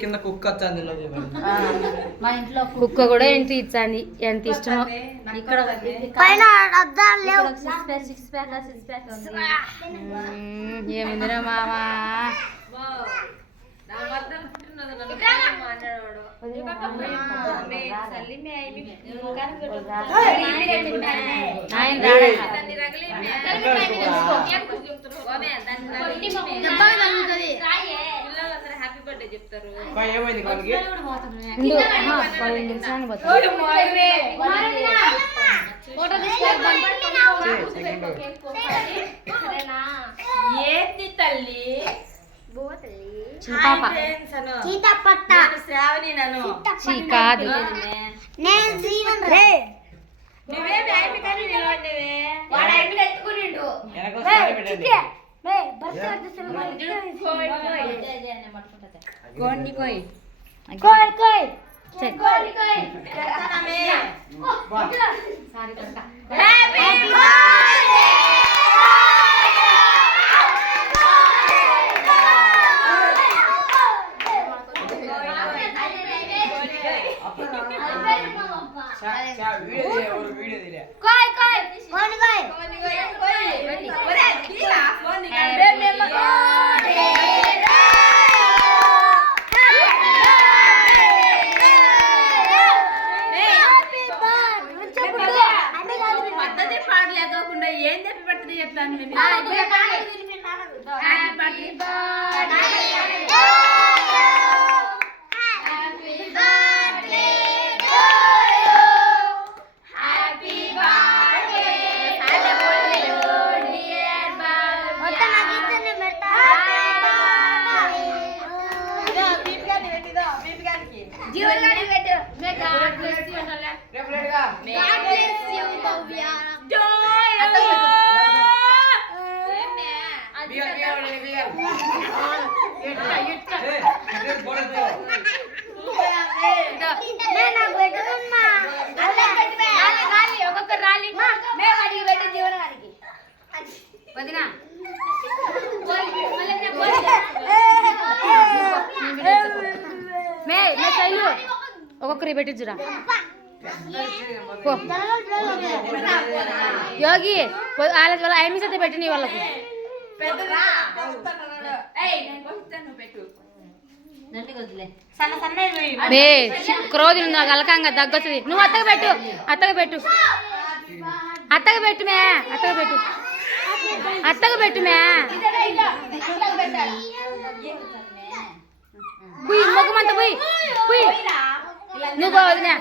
కింద కుక్క వచ్చింది మా ఇంట్లో కుక్క కూడా ఏంటి ఇచ్చాంది ఎంత ఇష్టమో. ఇక్కడ ఏమిందిరా మామా ఏంటి తల్లి శ్రావణి నన్ను కాదు పద్ధతి పాడలేకోకుండా ఏం చెప్పి పడుతుంది చెప్తాను ఒక్కొక్కరి పెట్టించురా యోగి వాళ్ళ ఐమిస్ అయితే పెట్టిన వాళ్ళకి క్రోధులు నాకు అలకంగా తగ్గొస్తుంది. నువ్వు అత్తగా పెట్టు అత్తగా పెట్టు అత్తగా పెట్టు మే అత్తగా పెట్టు అత్తగా పెట్టు మే పుయ్యి మొగ్గమంతా పుయ్యి పుయ్యి నువ్వు వదినా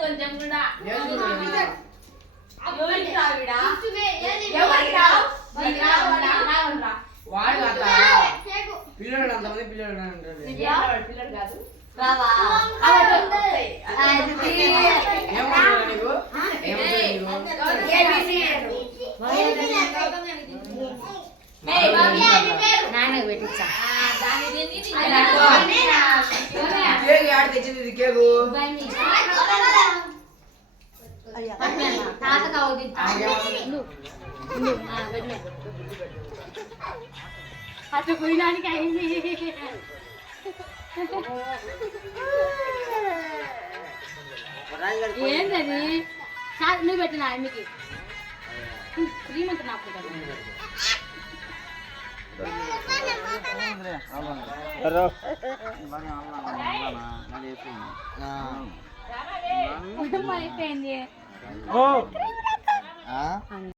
కొంచెం కూడా పిల్లలు అంతమంది పిల్లలు పిల్లలు కాదు నాయనకు పెట్టించా తెచ్చింది కేకు తాత కావు అటు పోయినానికి అయింది. ఏంటది నువ్వు పెట్టిన మీకు శ్రీమంత నాకు అయిపోయింది.